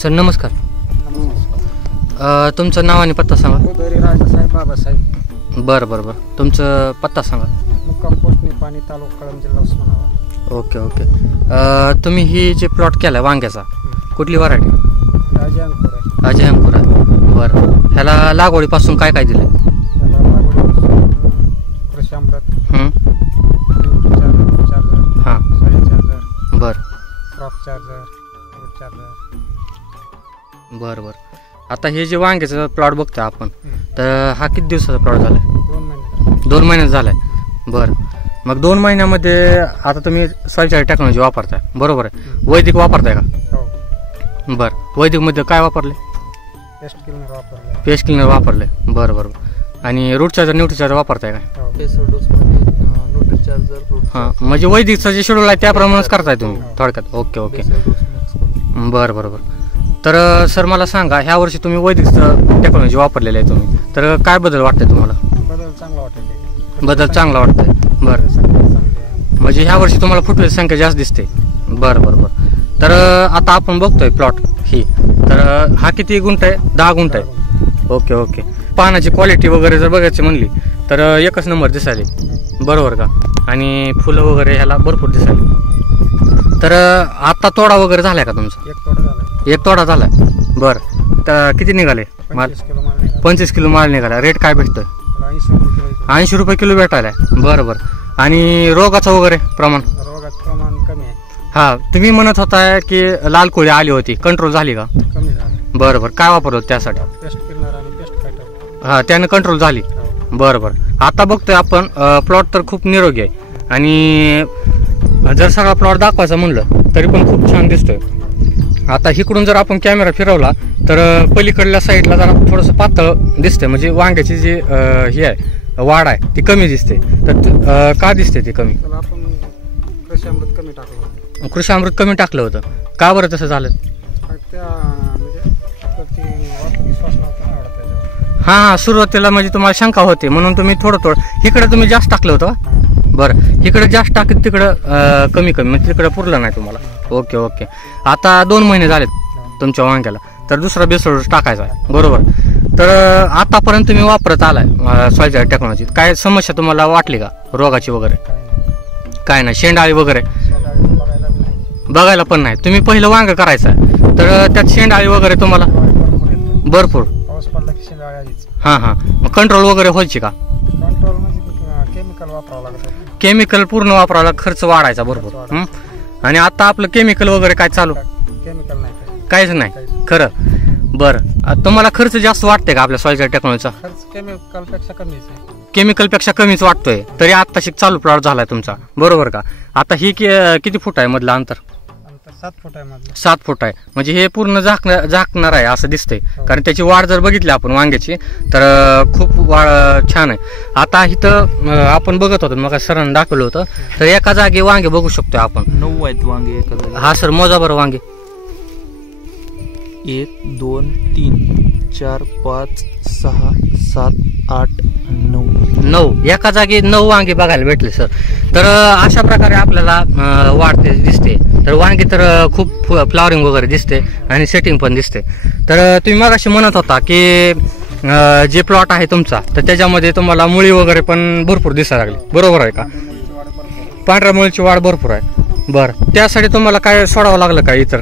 Sir नमस्कार. तुमचं नाव आणि पत्ता सांगा. राजासाहेब बाबासाहेब. बरं. तुमचं पत्ता सांगा. मुक्काम पोस्ट निपाणी, तालुका कळंब, जिल्हा उस्मानाबाद. ओके. तुम्ही ही जे प्लॉट केला वांग्याचा, कुठली व्हरायटी? अजय अंकुर आहे. अजय अंकुर आहे. बरं. ह्याला लागवडीपासून काय काय दिलं? त्याला लागवडीपासून कृषी अमृत, चार्जर, हां. सॉइल चार्जर, बरं क्रॉप चार्जर, फ्रूट चार्जर. बरं. आता हे जे वांग्याचं प्लॉट बघतोय आपण, तर हा किती दिवसाचा प्लॉट झाला? 2 महिने. 2 महिन्यात झालाय. बरं. मग 2 महिन्यामध्ये आता तुम्ही सॉइल चार्जर टेक्नॉलॉजी वापरताय, बरोबर आहे? वैदिक वापरताय का? हो. बरं. वैदिकमध्ये काय वापरले? पेस्ट क्लीनर वापरले. पेस्ट क्लीनर वापरले. बरं. आणि रूट चार्जर, न्यूट्री चार्जर वापरताय का? हां, म्हणजे वैदिकचं जे शेड्यूल आहे त्याप्रमाणेच करताय तुम्ही थोडक्यात. ओके. बरं. तर सर मला सांगा, ह्या वर्षी तुम्ही वैदिकचं टेक्नॉलॉजी वापरलेलं आहे तुम्ही, तर काय बदल वाटतंय तुम्हाला? बदल चांगला वाटत. बदल चांगला वाटतंय. बरं. म्हणजे ह्या वर्षी तुम्हाला फुटवेची संख्या जास्त दिसते. बरं. तर आता आपण बघतोय प्लॉट ही, तर हा किती गुंठ आहे? 10 गुंठ आहे. ओके. पानाची क्वालिटी वगैरे जर बघायची म्हणली तर एकच नंबर दिसायली, बरोबर का? आणि फुलं वगैरे ह्याला भरपूर दिसायली. तर आता तोडा वगैरे झालाय का तुमचा? एक तोडा झालाय. बरं. तर किती निघाले माल? 25 किलो माल निघाला. रेट काय भेटतोय? 80 रुपये किलो भेटायला. बरं. आणि रोगाचं वगैरे प्रमाण? रोगाचं प्रमाण कमी आहे. हा, तुम्ही म्हणत होता की लाल कोळी आली होती, कंट्रोल झाली का? कमी झालं. बरं. काय वापरलं त्यासाठी? पेस्ट क्लीनर आणि पेस्ट फायटर. हा, त्यानं कंट्रोल झाली. बरं. आता बघतोय आपण प्लॉट तर खूप निरोगी आहे, आणि जर सगळा प्लॉट दाखवायचा म्हणलं तरी पण खूप छान दिसतोय. आता इकडून जर आपण कॅमेरा फिरवला तर पलीकडल्या साईडला जरा थोडंसं पातळ दिसतंय, म्हणजे वांग्याची जी ही आहे वाढ आहे ती कमी दिसते. तर का दिसते ती कमी? आपण कृषी अमृत कमी टाकलं. कृषी अमृत कमी टाकलं होतं का बरं तसं झालं? हां, सुरुवातीला म्हणजे तुम्हाला शंका होते म्हणून तुम्ही थोडं इकडे तुम्ही जास्त टाकलं होतं. बरं. इकडे जास्त टाकत, तिकडं कमी म्हणजे तिकडं पुरलं नाही तुम्हाला. ओके. आता 2 महिने झालेत तुमच्या वांग्याला, तर दुसरा बेसोड टाकायचा आहे, बरोबर? तर आतापर्यंत तुम्ही वापरत आलाय सॉइल चार्जर टेक्नॉलॉजी, काय समस्या तुम्हाला वाटली का रोगाची वगैरे? काय नाही. शेंडाळी वगैरे बघायला पण नाही. तुम्ही पहिलं वांग करायचं तर त्यात शेंडाळी वगैरे तुम्हाला भरपूर? हां. कंट्रोल वगैरे व्हायची का? कंट्रोल म्हणजे केमिकल वापरावं लागतं. केमिकल पूर्ण वापरायला खर्च वाढायचा भरपूर. आणि आता आपलं केमिकल वगैरे काय चालू? केमिकल नाही, काहीच नाही. खरं. बरं. तुम्हाला खर्च जास्त वाटते का आपल्या सॉइल चार्जर टेक्नॉलॉजीचा? खर्च केमिकलपेक्षा कमीच आहे. केमिकलपेक्षा कमीच वाटतोय, तरी आत्ताशी चालू प्लॉट झालाय तुमचा, बरोबर का? आता ही किती फूट आहे मधलं अंतर? 7 फूट आहे मधलं. 7 फूट आहे. म्हणजे हे पूर्ण झाकणार आहे असं दिसतंय, कारण त्याची वाढ जर बघितली आपण वांग्याची तर खूप वाढ छान आहे. आता इथं आपण बघत होतो, मग सरांनी दाखवलं होतं, तर एका जागी वांगे बघू शकतोय आपण. 9 आहेत वांगे एका जागी. हा सर, मोजा बरं वांगे. 1 2 3 4 5 6 7 8 9 एका जागी 9 वांगे बघायला भेटले सर. तर अशा प्रकारे आपल्याला वाढते दिसते. तर वांगे तर खूप फ्लॉवरिंग वगैरे दिसते आणि सेटिंग पण दिसते. तर तुम्ही मगाशी म्हणत होता की जे प्लॉट आहे तुमचा, तर त्याच्यामध्ये तुम्हाला मुळी वगैरे पण भरपूर दिसायला लागली, बरोबर आहे का? पांढऱ्या मुळीची वाढ भरपूर आहे. बरं. त्यासाठी तुम्हाला काय सोडावं लागलं का? इतर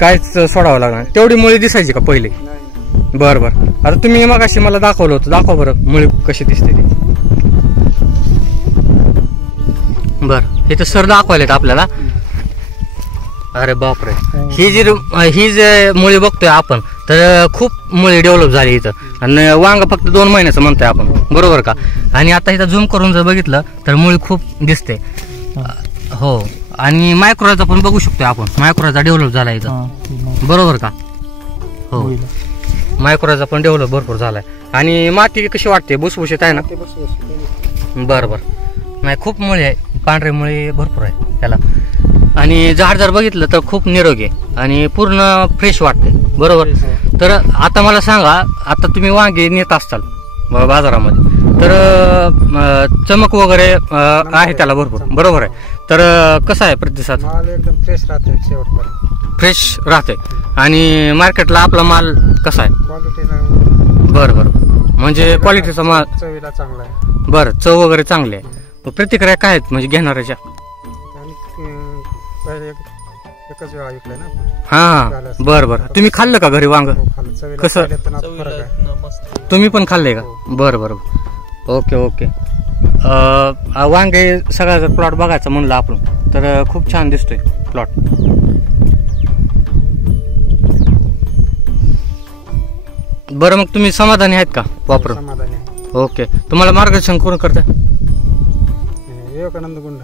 काहीच सोडावं लागलं? तेवढी मुळी दिसायची का पहिले? बरं. आता तुम्ही मगाशी मला दाखवलं होतं, दाखवा बरं मुळी कशी दिसते ती. बरं. हे तर सर दाखवायलेत आपल्याला. अरे बापरे. ही जे मुळी बघतोय आपण, तर खूप मुळी डेव्हलप झाली इथं, आणि वांग फक्त 2 महिन्याचं म्हणतोय आपण, बरोबर का? आणि आता इथं झूम करून जर बघितलं तर मुळी खूप दिसते. हो. आणि मायक्रोराचा पण बघू शकतोय आपण, मायक्रोराचा डेव्हलप झाला इथं, बरोबर का? हो. मायक्रोराचा पण डेव्हलप भरपूर झालाय. आणि माती कशी वाटते? भुसभुशीत आहे ना? बरं. नाही, खूप मुळी आहे, पांढरे मुळी भरपूर आहे त्याला. आणि झाड जर बघितलं तर खूप निरोगी आहे आणि पूर्ण फ्रेश वाटते, बरोबर? तर आता मला सांगा, आता तुम्ही वांगे नेत असताल बाजारामध्ये, तर चमक वगैरे आहे त्याला भरपूर, बरोबर आहे? तर कसा आहे प्रतिसाद? माल एकदम फ्रेश राहते शेवटपर्यंत. फ्रेश राहते आणि मार्केटला आपला माल कसा आहे? क्वालिटीला बरं बरं. म्हणजे क्वालिटीचा माल चवीला चांगला आहे. बरं, चव वगैरे चांगली आहे. प्रतिक्रिया काय आहेत म्हणजे घेणाऱ्याच्या? आणि पहिले एकच वेळा विकलाय ना आपण. हा बरं बरं. तुम्ही खाल्लं का घरी वांग? हो, खाल्लं. चवीला कसं? पाहिलं तर नात फरक आहे. मस्त. तुम्ही पण खाल्लंय का? बरं बरं. Okay okay. वांगे सगळा जर प्लॉट बघायचा म्हणलं आपण तर खूप छान दिसतोय प्लॉट. बरं, मग तुम्ही समाधानी आहेत का वापरून? समाधानी आहे. ओके. तुम्हाला मार्गदर्शन कोण करतं? विवेकानंद गुंड.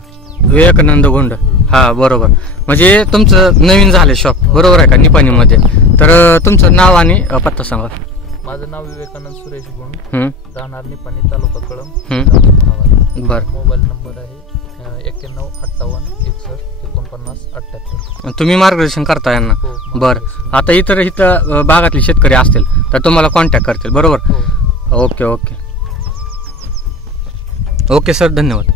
विवेकानंद गुंड. हा बरोबर. म्हणजे तुमचं नवीन झालं शॉप, बरोबर आहे का, निपाणीमध्ये? तर तुमचं नाव आणि पत्ता सांगा. माझं नाव विवेकानंद सुरेश गुंड, हम्म, राहणार निपाणी, तालुका कळंब, हम्म. जिल्हा उस्मानाबाद. बरं. मोबाईल नंबर आहे 91 58 61 49 78. तुम्ही मार्गदर्शन करता यांना? हो. बरं. आता इथं भागातले शेतकरी असतील तर तुम्हाला कॉन्टॅक्ट करतील, बरोबर? हो. ओके ओके ओके सर, धन्यवाद.